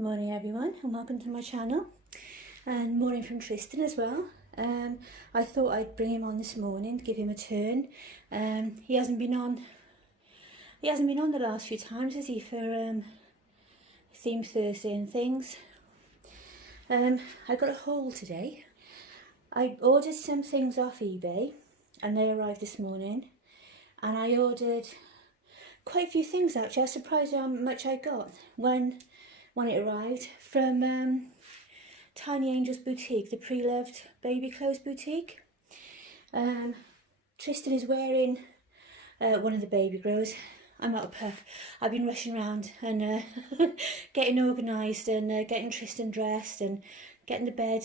Morning everyone, and welcome to my channel, and morning from Trystan as well. I thought I'd bring him on this morning, give him a turn. He hasn't been on the last few times, has he, for Theme Thursday and things. I got a haul today. I ordered some things off eBay and they arrived this morning, and I ordered quite a few things actually. I was surprised how much I got when it arrived from Tiny Angels Boutique, the pre-loved baby clothes boutique. Trystan is wearing one of the baby grows. I'm out of puff. I've been rushing around and getting organised and getting Trystan dressed and getting the bed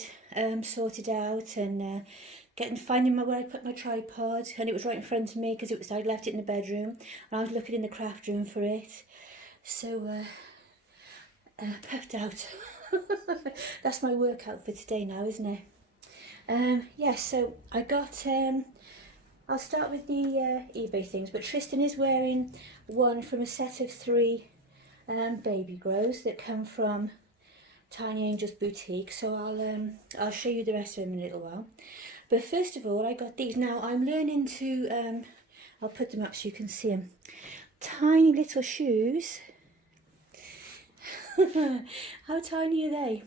sorted out and finding where I put my tripod, and it was right in front of me because I'd left it in the bedroom and I was looking in the craft room for it. So puffed out. That's my workout for today now, isn't it? Yeah, so I got I'll start with the eBay things, but Trystan is wearing one from a set of 3 baby grows that come from Tiny Angels Boutique, so I'll show you the rest of them in a little while. But first of all, I got these. Now I'm learning to I'll put them up so you can see them. Tiny little shoes. How tiny are they?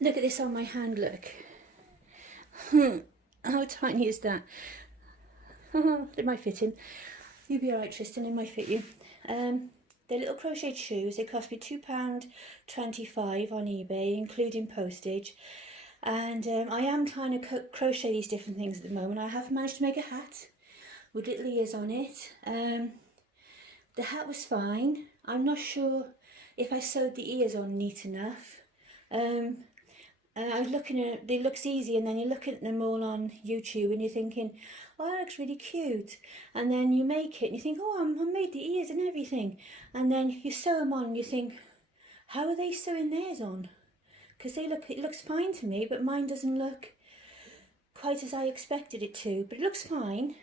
Look at this on my hand, look. How tiny is that? It might fit in. You'll be alright, Trystan, it might fit you. They're little crocheted shoes. They cost me £2.25 on eBay, including postage. And I am trying to crochet these different things at the moment. I have managed to make a hat with little ears on it. The hat was fine. I'm not sure if I sewed the ears on neat enough. I was looking at it, looks easy, and then you look at them all on YouTube and you're thinking, oh, that looks really cute. And then you make it and you think, oh, I made the ears and everything. And then you sew them on and you think, how are they sewing theirs on? Because it looks fine to me, but mine doesn't look quite as I expected it to, but it looks fine.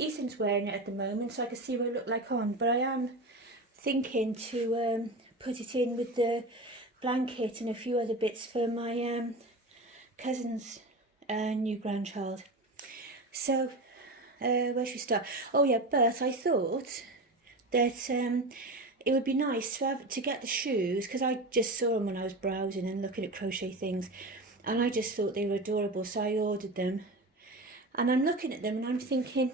Ethan's wearing it at the moment, so I can see what it looked like on, but I am thinking to put it in with the blanket and a few other bits for my cousin's new grandchild. So where should we start? Oh yeah, but I thought that it would be nice to get the shoes, because I just saw them when I was browsing and looking at crochet things, and I just thought they were adorable, so I ordered them. And I'm looking at them and I'm thinking,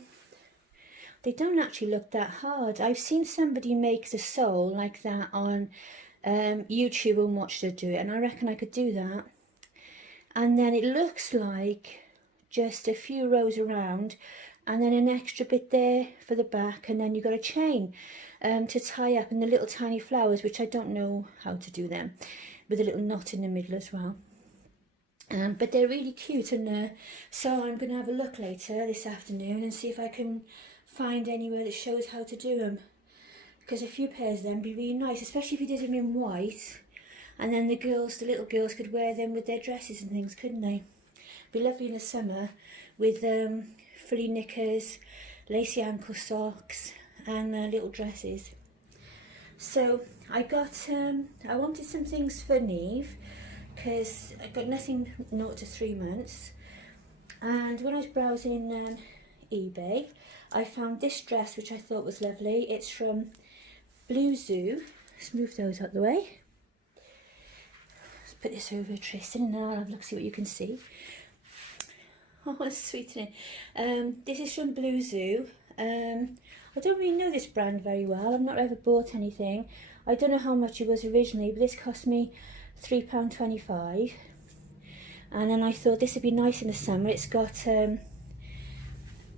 they don't actually look that hard. I've seen somebody make the sole like that on YouTube and watched her do it, and I reckon I could do that. And then it looks like just a few rows around and then an extra bit there for the back, and then you've got a chain to tie up, and the little tiny flowers, which I don't know how to do them, with a little knot in the middle as well. But they're really cute, and so I'm going to have a look later this afternoon and see if I can find anywhere that shows how to do them, because a few pairs of them would be really nice, especially if you did them in white, and then the little girls could wear them with their dresses and things, couldn't they? Be lovely in the summer with frilly knickers, lacy ankle socks and little dresses. So I wanted some things for Neve, because I got nothing 0 to 3 months, and when I was browsing eBay, I found this dress which I thought was lovely. It's from Blue Zoo. Let's move those out the way. Let's put this over Trystan and I'll have a look, see what you can see. Oh, it's sweet, isn't it? This is from Blue Zoo. I don't really know this brand very well. I've not ever bought anything. I don't know how much it was originally, but this cost me £3.25. And then I thought this would be nice in the summer. It's got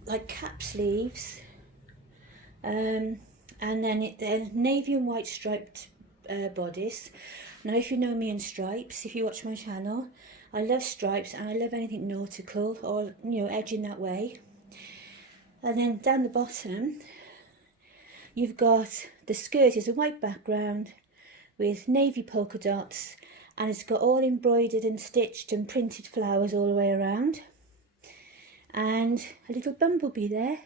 like cap sleeves, and then navy and white striped bodice. Now if you know me in stripes, if you watch my channel, I love stripes and I love anything nautical or edging that way. And then down the bottom you've got the skirt is a white background with navy polka dots, and it's got all embroidered and stitched and printed flowers all the way around, and a little bumblebee there,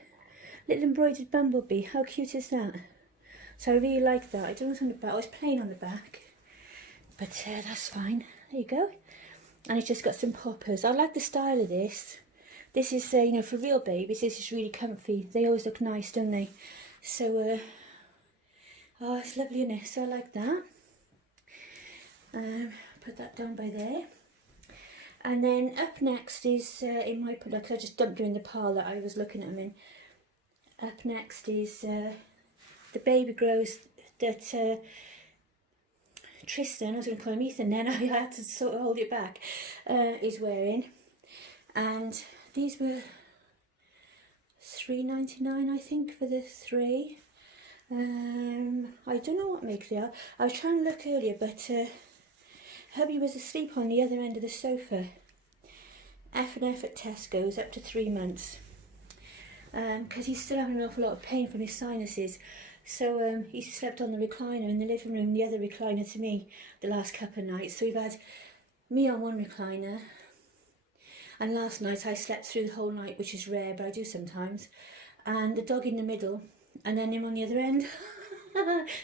little embroidered bumblebee. How cute is that? So I really like that. I don't know what's on the back. I was plain on the back, but that's fine. There you go. And it's just got some poppers. I like the style of this. This is, you know, for real babies, this is really comfy. They always look nice, don't they? So, oh, it's lovely, isn't it? So I like that. Put that down by there. And then up next is, in my product, I just dumped her in the pile that I was looking at them in. Up next is the baby grows that Trystan, I was going to call him Ethan then, I had to sort of hold it back, is wearing. And these were $3.99 I think for the 3. I don't know what make they are. I was trying to look earlier, but hubby was asleep on the other end of the sofa. F&F at Tesco's, up to 3 months. Because he's still having an awful lot of pain from his sinuses. So he slept on the recliner in the living room, the other recliner to me, the last couple of nights. So we've had me on one recliner. And last night I slept through the whole night, which is rare, but I do sometimes. And the dog in the middle, and then him on the other end,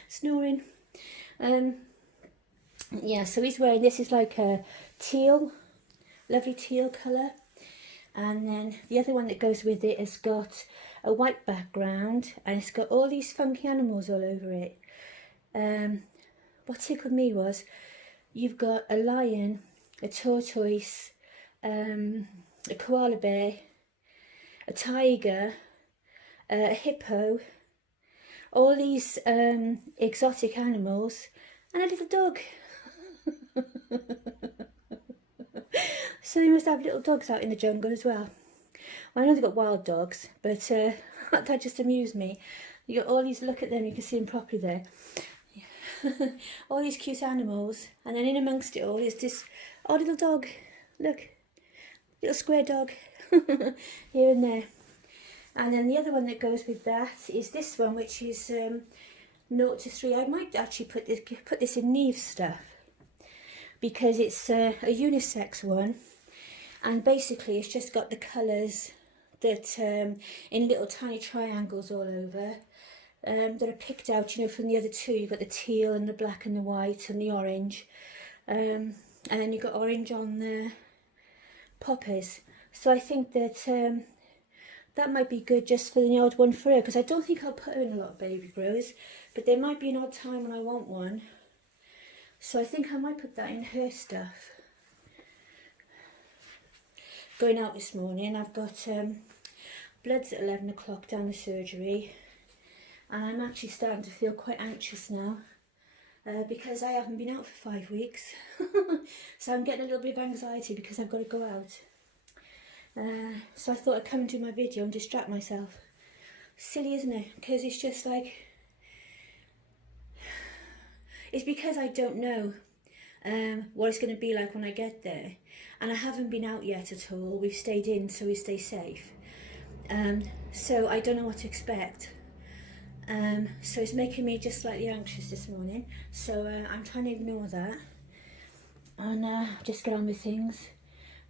snoring. Yeah, so he's wearing, this is like a teal, lovely teal colour. And then the other one that goes with it has got a white background, and it's got all these funky animals all over it. What tickled me was, you've got a lion, a tortoise, a koala bear, a tiger, a hippo, all these exotic animals, and a little dog. So they must have little dogs out in the jungle as well. Well, I know they've got wild dogs, but that just amused me. You got all these, look at them, you can see them properly there. All these cute animals, and then in amongst it all is this odd little dog. Look, little square dog here and there. And then the other one that goes with that is this one, which is 0 to 3. I might actually put this in Neve's stuff, because it's a unisex one, and basically it's just got the colours that in little tiny triangles all over, that are picked out, you know, from the other two. You've got the teal and the black and the white and the orange, and then you've got orange on the poppers. So I think that that might be good just for the odd one for her, because I don't think I'll put her in a lot of baby grows, but there might be an odd time when I want one. So I think I might put that in her stuff. Going out this morning, I've got bloods at 11 o'clock down the surgery, and I'm actually starting to feel quite anxious now, because I haven't been out for 5 weeks. So I'm getting a little bit of anxiety because I've got to go out. So I thought I'd come and do my video and distract myself. Silly, isn't it? Because it's just like, it's because I don't know what it's going to be like when I get there. And I haven't been out yet at all. We've stayed in so we stay safe. So I don't know what to expect. So it's making me just slightly anxious this morning. So I'm trying to ignore that. And just get on with things.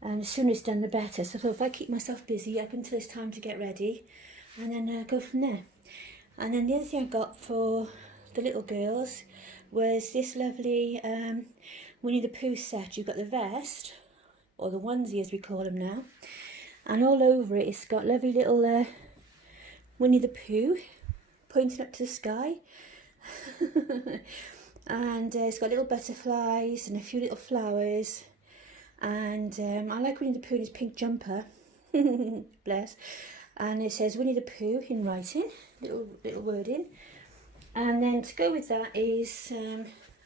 And the sooner it's done, the better. So I thought if I keep myself busy up until it's time to get ready, and then go from there. And then the other thing I got for the little girls was this lovely Winnie the Pooh set. You've got the vest, or the onesie as we call them now, and all over it it's got lovely little Winnie the Pooh pointing up to the sky. And it's got little butterflies and a few little flowers. And I like Winnie the Pooh in his pink jumper. Bless. And it says Winnie the Pooh in writing, little wording. And then to go with that is,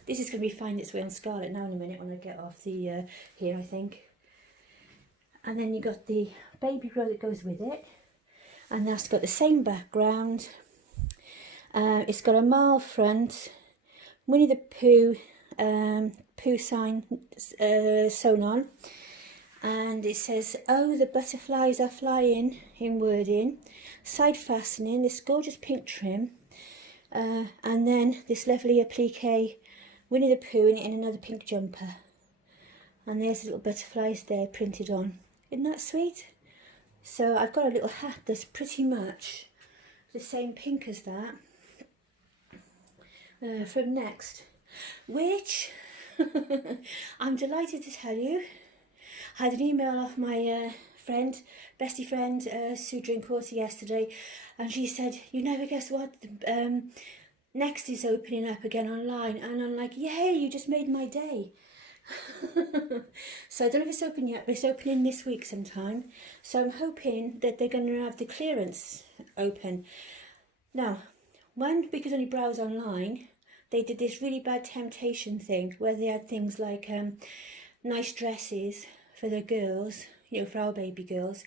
this is going to be finding its way on Scarlet now in a minute when I get off the here, I think. And then you got the baby grow that goes with it, and that's got the same background. It's got a mile front, Winnie the Pooh Pooh sign sewn on, and it says, "Oh, the butterflies are flying" in wording, side fastening, this gorgeous pink trim, and then this lovely applique Winnie the Pooh in another pink jumper, and there's little butterflies there printed on. Isn't that sweet? So I've got a little hat that's pretty much the same pink as that, from Next, which I'm delighted to tell you, I had an email off my bestie friend, Sue Drinkwater yesterday, and she said, you never guess what, Next is opening up again online, and I'm like, yay, you just made my day. So I don't know if it's open yet, but it's opening this week sometime. So I'm hoping that they're going to have the clearance open. Now, when we could only browse online, they did this really bad temptation thing where they had things like nice dresses for the girls, you know, for our baby girls,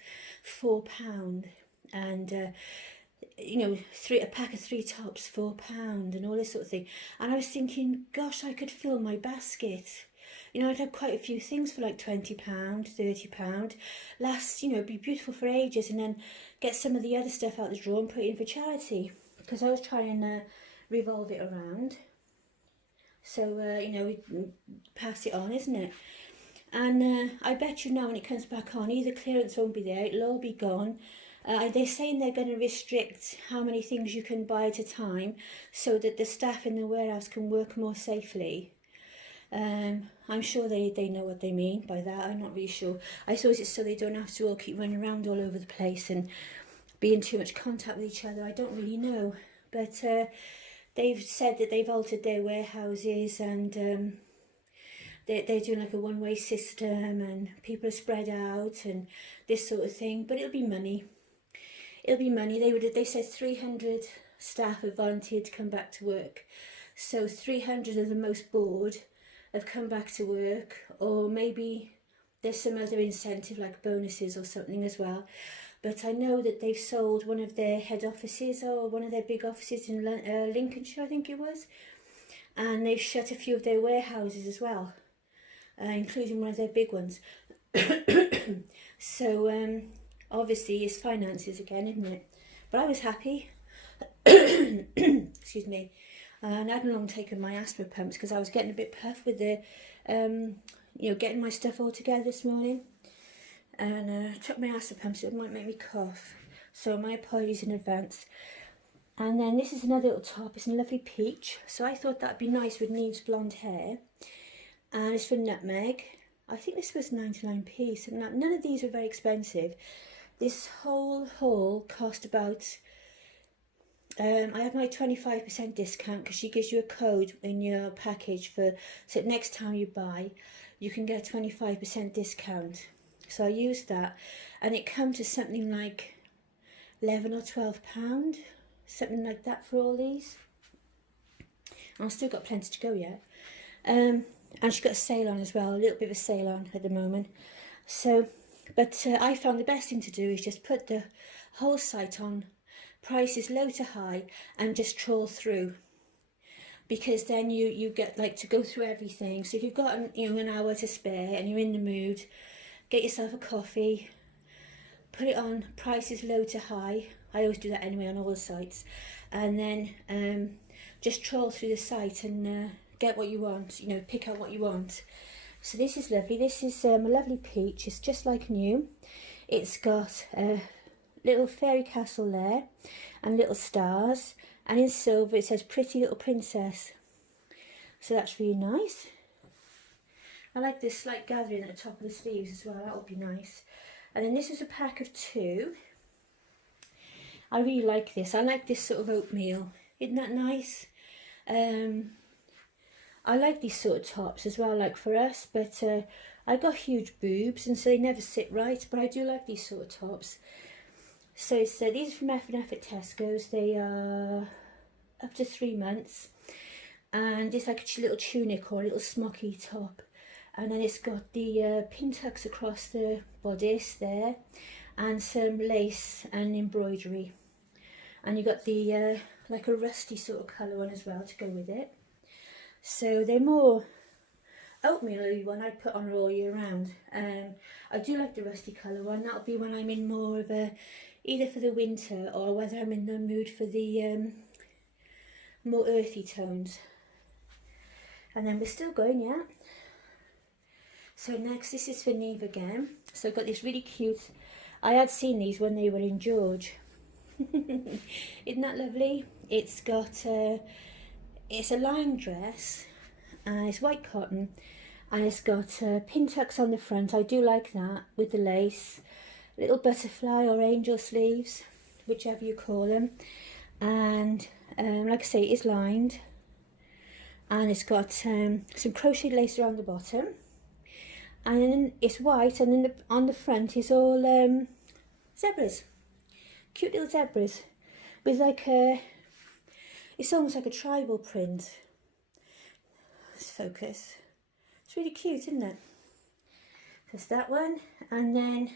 £4, and you know, a pack of 3 tops, £4, and all this sort of thing. And I was thinking, gosh, I could fill my basket. You know, I'd have quite a few things for like £20, £30, last, you know, be beautiful for ages, and then get some of the other stuff out the drawer and put it in for charity, because I was trying to revolve it around. So, you know, we pass it on, isn't it? And I bet you now when it comes back on, either clearance won't be there, it'll all be gone. They're saying they're going to restrict how many things you can buy at a time so that the staff in the warehouse can work more safely. I'm sure they know what they mean by that. I'm not really sure. I suppose it's so they don't have to all keep running around all over the place and be in too much contact with each other. I don't really know. But they've said that they've altered their warehouses, and they're doing like a one-way system, and people are spread out and this sort of thing. But it'll be money. It'll be money. They said 300 staff have volunteered to come back to work. So 300 of the most bored have come back to work, or maybe there's some other incentive like bonuses or something as well. But I know that they've sold one of their head offices, or one of their big offices in Lincolnshire, I think it was, and they've shut a few of their warehouses as well, including one of their big ones. So obviously it's finances again, isn't it? But I was happy. Excuse me. And I hadn't long taken my asthma pumps because I was getting a bit puff with the, you know, getting my stuff all together this morning. And took my asthma pumps, it might make me cough. So my apologies in advance. And then this is another little top, it's a lovely peach. So I thought that'd be nice with Neve's blonde hair. And it's for Nutmeg. I think this was 99p, so none of these are very expensive. This whole haul cost about... I have my 25% discount because she gives you a code in your package so next time you buy, you can get a 25% discount. So I used that, and it come to something like £11 or £12, something like that for all these. I've still got plenty to go yet. And she's got a sale on as well, a little bit of a sale on at the moment. So, but I found the best thing to do is just put the whole site on prices low to high and just trawl through, because then you get like to go through everything. So if you've got an hour to spare and you're in the mood, get yourself a coffee, put it on prices low to high. I always do that anyway on all the sites, and then just trawl through the site and get what you want, you know, pick out what you want. So this is lovely. This is a lovely peach. It's just like new. It's got little fairy castle there and little stars, and in silver it says pretty little princess. So that's really nice. I like this slight gathering at the top of the sleeves as well, that would be nice. And then this is a pack of 2. I really like this. I like this sort of oatmeal. Isn't that nice? I like these sort of tops as well, like for us, but I got huge boobs and so they never sit right, but I do like these sort of tops. So these are from F&F at Tesco's. They are up to 3 months, and it's like a little tunic or a little smocky top, and then it's got the pin tucks across the bodice there, and some lace and embroidery, and you got the like a rusty sort of colour one as well to go with it. So they're more oatmeal one I'd put on all year round. I do like the rusty colour one. That'll be when I'm in more of a, either for the winter or whether I'm in the mood for the more earthy tones. And then we're still going, yeah. So next, this is for Neve again. So I've got this really cute, I had seen these when they were in George. Isn't that lovely? It's got it's a line dress and it's white cotton and it's got pin tucks on the front. I do like that with the lace, little butterfly or angel sleeves, whichever you call them. And like I say, it is lined and it's got some crocheted lace around the bottom, and then it's white, and then on the front is all zebras, cute little zebras with like it's almost like a tribal print. Let's focus. It's really cute, isn't it? There's that one, and then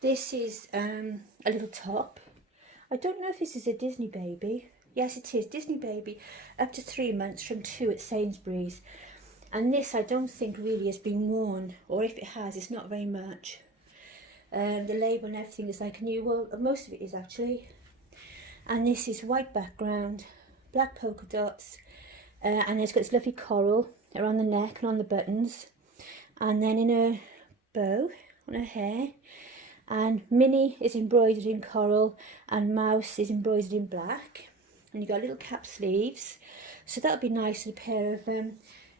this is a little top. I don't know if this is a Disney baby. Yes, it is Disney baby, up to 3 months, from 2 at Sainsbury's. And this I don't think really has been worn, or if it has, it's not very much. The label and everything is like new. Well, most of it is actually. And this is white background, black polka dots, and it's got this lovely coral around the neck and on the buttons, and then in a bow on her hair. And Minnie is embroidered in coral and Mouse is embroidered in black. And you've got little cap sleeves, so that would be nice with a pair of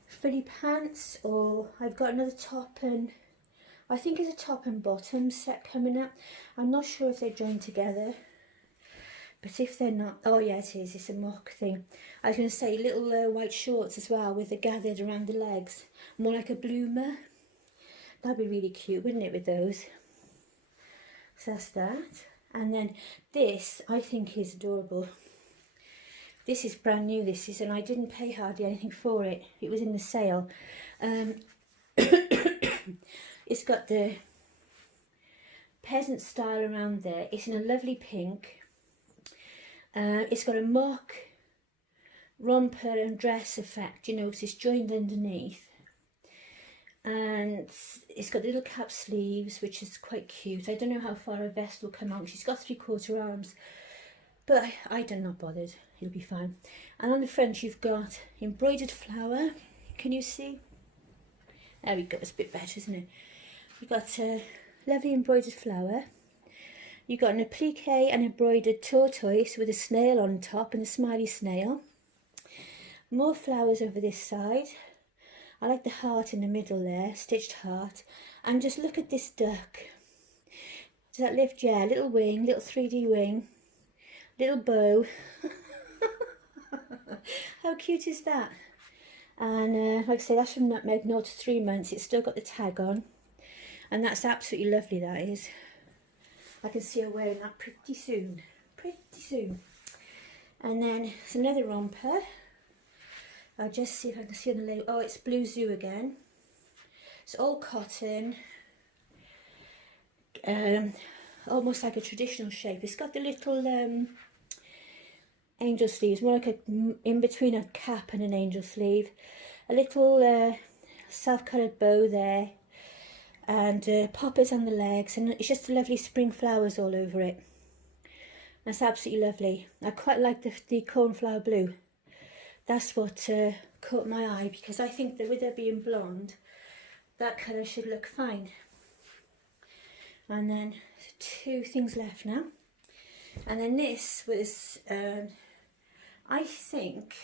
frilly pants. Or I've got another top, and I think it's a top and bottom set coming up. I'm not sure if they're joined together, but if they're not, oh yeah, it is, it's a mock thing. I was going to say little white shorts as well with the gathered around the legs, more like a bloomer. That'd be really cute, wouldn't it, with those? So that's that. And then this I think is adorable. This is brand new, this is, and I didn't pay hardly anything for it. It was in the sale. It's got the peasant style around there. It's in a lovely pink. It's got a mock romper and dress effect, you know, because it's joined underneath. And it's got little cap sleeves, which is quite cute. I don't know how far a vest will come out. She's got 3/4 arms, but I'm not bothered. It'll be fine. And on the front you've got embroidered flower. Can you see? There we go. It's a bit better, isn't it? You've got a lovely embroidered flower. You've got an applique and embroidered tortoise with a snail on top and a smiley snail. More flowers over this side. I like the heart in the middle there, stitched heart. And just look at this duck. Does that lift? Yeah, little wing, little 3D wing, little bow. How cute is that? And like I say, that's from Nutmeg, 0 to 3 months. It's still got the tag on. And that's absolutely lovely, that is. I can see her wearing that pretty soon. Pretty soon. And then it's another romper. I'll just see if I can see on the label. Oh, it's Blue Zoo again. It's all cotton. Almost like a traditional shape. It's got the little angel sleeves, more like in between a cap and an angel sleeve. A little self-coloured bow there. And poppers on the legs. And it's just lovely spring flowers all over it. That's absolutely lovely. I quite like the cornflower blue. That's what caught my eye, because I think that with her being blonde, that colour should look fine. And then 2 things left now. And then this was, I think,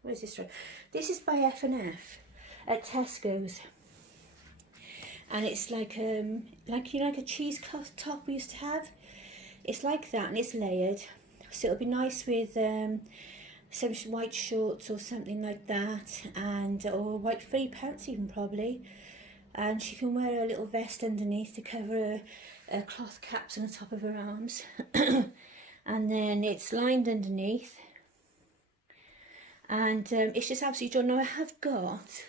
what is this from? This is by F&F at Tesco's. And it's like you know, like a cheesecloth top we used to have. It's like that, and it's layered. So it'll be nice with some white shorts or something like that, and or white frilly pants even probably. And she can wear a little vest underneath to cover her cloth caps on the top of her arms. And then it's lined underneath. And it's just absolutely done. Now I have got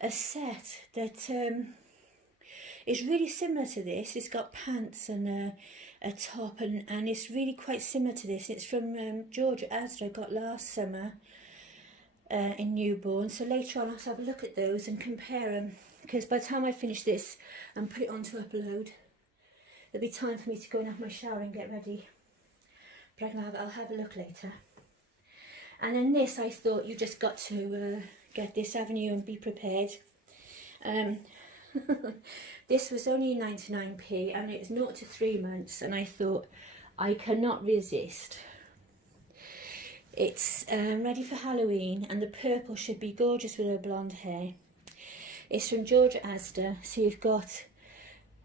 a set that is really similar to this. It's got pants and a top, and it's really quite similar to this. It's from Georgia Asda, I got last summer in Newborn. So later on I'll have a look at those and compare them, because by the time I finish this and put it on to upload, there'll be time for me to go and have my shower and get ready. But I'll have a look later. And then this, I thought you just got to get this, haven't you, and be prepared. This was only 99p and it was 0 to 3 months, and I thought I cannot resist It's ready for Halloween, and the purple should be gorgeous with her blonde hair. It's from Georgia Asda, so you've got,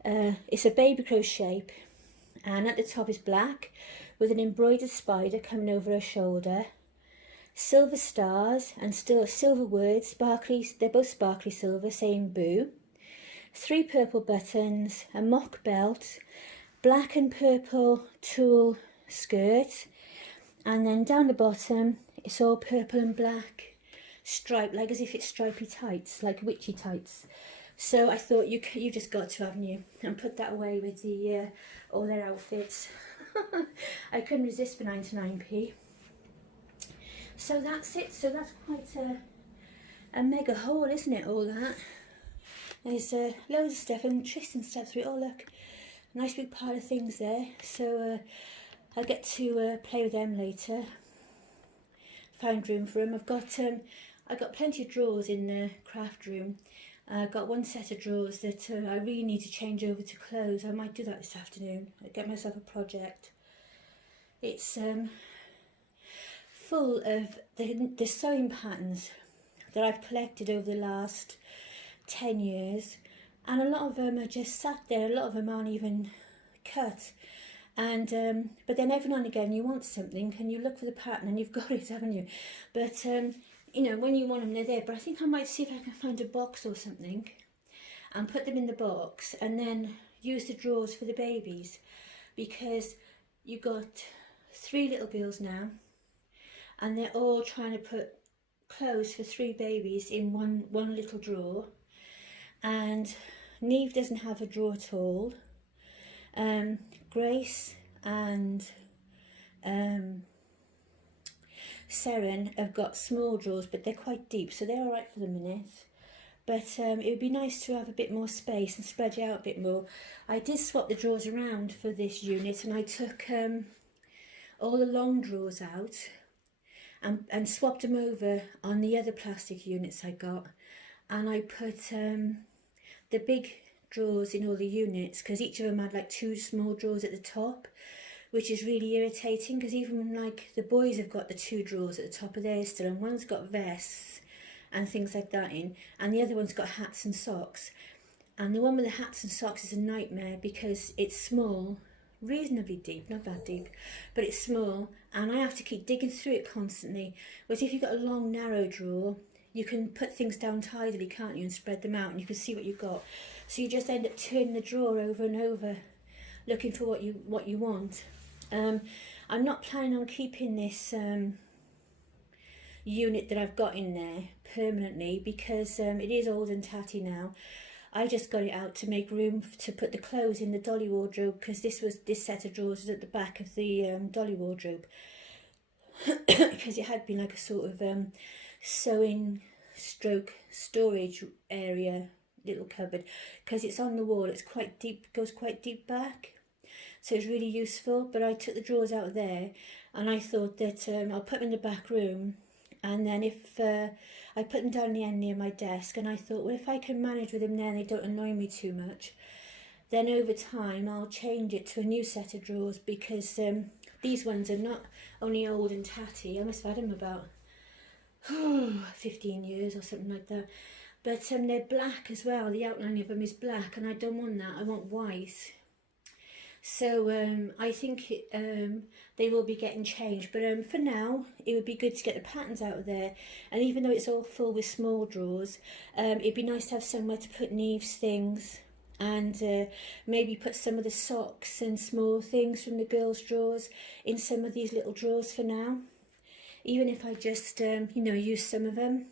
it's a baby crow shape, and at the top is black with an embroidered spider coming over her shoulder, silver stars and still silver words, sparkly, they're both sparkly silver, saying boo, 3 purple buttons, a mock belt, black and purple tulle skirt, and then down the bottom it's all purple and black striped, like as if it's stripy tights, like witchy tights. So I thought you just got to, haven't you, and put that away with the all their outfits. I couldn't resist for 99p. So that's it. So that's quite a mega haul, isn't it, all that? There's loads of stuff, and Trystan stepped through it. Oh look, nice big pile of things there. So I'll get to play with them later. Found room for them. I've got plenty of drawers in the craft room. I've got one set of drawers that I really need to change over to clothes. I might do that this afternoon. I'll get myself a project. It's full of the sewing patterns that I've collected over the last 10 years, and a lot of them are just sat there. A lot of them aren't even cut, and but then every now and again you want something and you look for the pattern and you've got it, haven't you? But you know, when you want them, they're there. But I think I might see if I can find a box or something and put them in the box, and then use the drawers for the babies, because you've got 3 little girls now, and they're all trying to put clothes for 3 babies in one little drawer, and Neve doesn't have a drawer at all. Grace and Seren have got small drawers, but they're quite deep, so they're all right for the minute. But it would be nice to have a bit more space and spread it out a bit more. I did swap the drawers around for this unit, and I took all the long drawers out and swapped them over on the other plastic units I got, and I put the big drawers in all the units, because each of them had like 2 small drawers at the top, which is really irritating, because even like the boys have got the 2 drawers at the top of theirs still, and one's got vests and things like that in, and the other one's got hats and socks. And the one with the hats and socks is a nightmare because it's small, reasonably deep, not that deep, but it's small, and I have to keep digging through it constantly. Whereas if you've got a long narrow drawer, you can put things down tidily, can't you, and spread them out, and you can see what you've got. So you just end up turning the drawer over and over, looking for what you want. I'm not planning on keeping this unit that I've got in there permanently, because it is old and tatty now. I just got it out to make room to put the clothes in the dolly wardrobe, because this set of drawers was at the back of the dolly wardrobe, because it had been like a sort of sewing stroke storage area, little cupboard, because it's on the wall. It's quite deep, goes quite deep back, so it's really useful. But I took the drawers out of there, and I thought that I'll put them in the back room, and then if I put them down the end near my desk, and I thought, well, if I can manage with them there and they don't annoy me too much, then over time I'll change it to a new set of drawers, because these ones are not only old and tatty, I must have had them about 15 years or something like that, but they're black as well. The outline of them is black, and I don't want that. I want white. So I think they will be getting changed, but for now it would be good to get the patterns out of there. And even though it's all full with small drawers, it'd be nice to have somewhere to put Neve's things, and maybe put some of the socks and small things from the girls' drawers in some of these little drawers for now, even if I just you know, use some of them,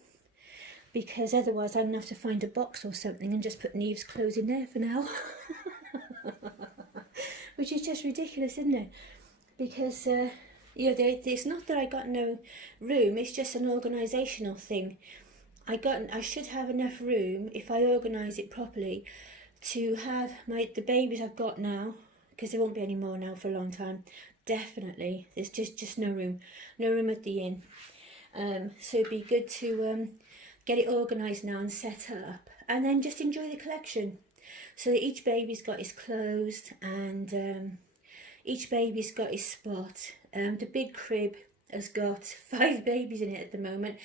because otherwise I'm going to have to find a box or something and just put Neve's clothes in there for now. Which is just ridiculous, isn't it? Because you know, it's not that I got no room, it's just an organisational thing. I should have enough room, if I organise it properly, to have the babies I've got now, because there won't be any more now for a long time, definitely. There's just no room at the inn. So it'd be good to get it organised now and set up, and then just enjoy the collection. So that each baby's got his clothes, and each baby's got his spot. The big crib has got 5 babies in it at the moment,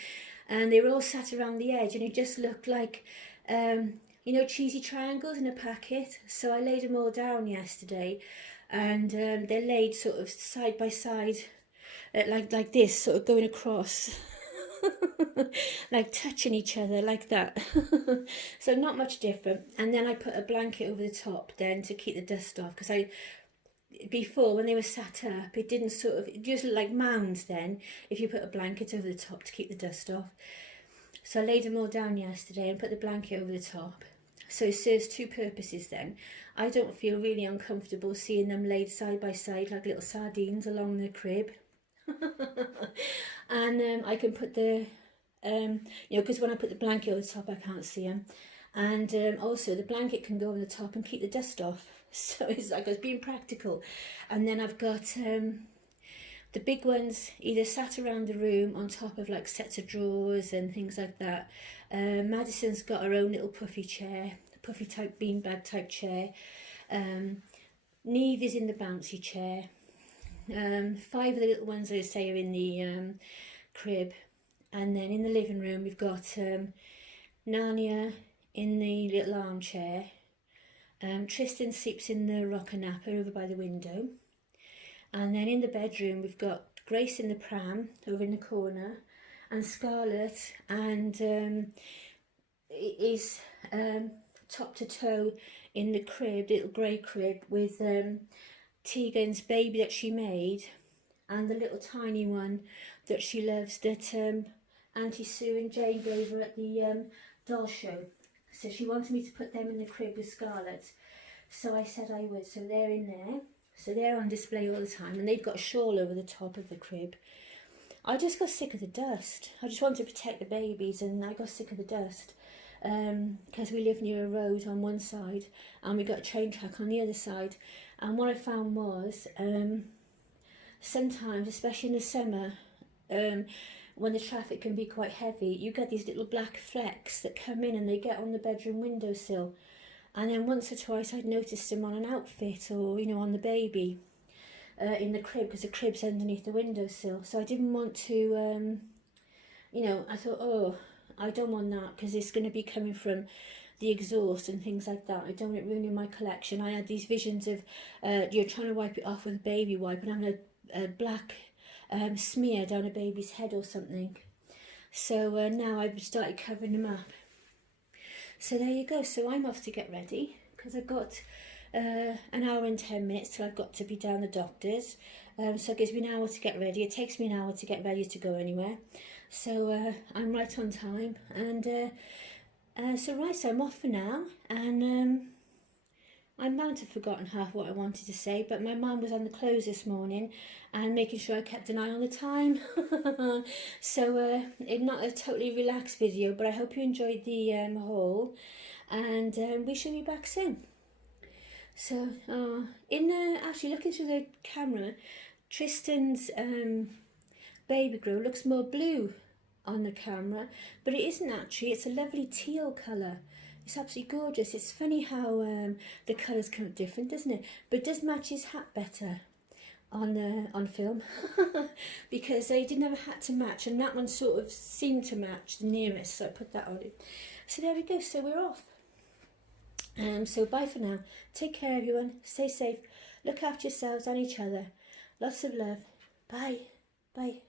and they were all sat around the edge, and it just looked like, you know, cheesy triangles in a packet. So I laid them all down yesterday, and they're laid sort of side by side, like this, sort of going across. Like touching each other like that. So not much different. And then I put a blanket over the top then to keep the dust off, because before, when they were sat up, it didn't sort of, it just looked like mounds then if you put a blanket over the top to keep the dust off. So I laid them all down yesterday and put the blanket over the top. So it serves 2 purposes then. I don't feel really uncomfortable seeing them laid side by side like little sardines along the crib. And I can put the, you know, because when I put the blanket over the top, I can't see them. And also the blanket can go over the top and keep the dust off. So it's like I was being practical. And then I've got the big ones either sat around the room on top of like sets of drawers and things like that. Madison's got her own little puffy chair, puffy type beanbag type chair. Neve is in the bouncy chair. 5 of the little ones, I say, are in the crib. And then in the living room we've got Narnia in the little armchair. Trystan sleeps in the rocker napper over by the window. And then in the bedroom we've got Grace in the pram over in the corner, and Scarlett and is top to toe in the crib, little grey crib, with Tegan's baby that she made, and the little tiny one that she loves that Auntie Sue and Jane gave her at the doll show. So she wanted me to put them in the crib with Scarlett, so I said I would. So they're in there, so they're on display all the time, and they've got a shawl over the top of the crib. I just got sick of the dust. I just wanted to protect the babies, and I got sick of the dust because we live near a road on one side and we got a train track on the other side. And what I found was sometimes, especially in the summer, when the traffic can be quite heavy, you get these little black flecks that come in and they get on the bedroom windowsill. And then once or twice I'd noticed them on an outfit, or, you know, on the baby in the crib, because the crib's underneath the windowsill. So I didn't want to, you know, I thought, oh, I don't want that, because it's going to be coming from the exhaust and things like that. I don't want it ruining my collection. I had these visions of you're trying to wipe it off with a baby wipe and having a black smear down a baby's head or something. So now I've started covering them up. So there you go. So I'm off to get ready, because I've got an hour and 10 minutes till I've got to be down the doctor's. So it gives me an hour to get ready. It takes me an hour to get ready to go anywhere. So I'm right on time. And so I'm off for now. And I might have forgotten half what I wanted to say, but my mind was on the clothes this morning and making sure I kept an eye on the time. So it's not a totally relaxed video, but I hope you enjoyed the haul, and we shall be back soon. So actually looking through the camera, Trystan's baby grow looks more blue on the camera, but it isn't actually. It's a lovely teal colour. It's absolutely gorgeous. It's funny how the colours come out different, doesn't it? But it does match his hat better on film because they didn't have a hat to match, and that one sort of seemed to match the nearest, so I put that on it. So there we go. So we're off. So bye for now. Take care, everyone. Stay safe. Look after yourselves and each other. Lots of love. Bye. Bye.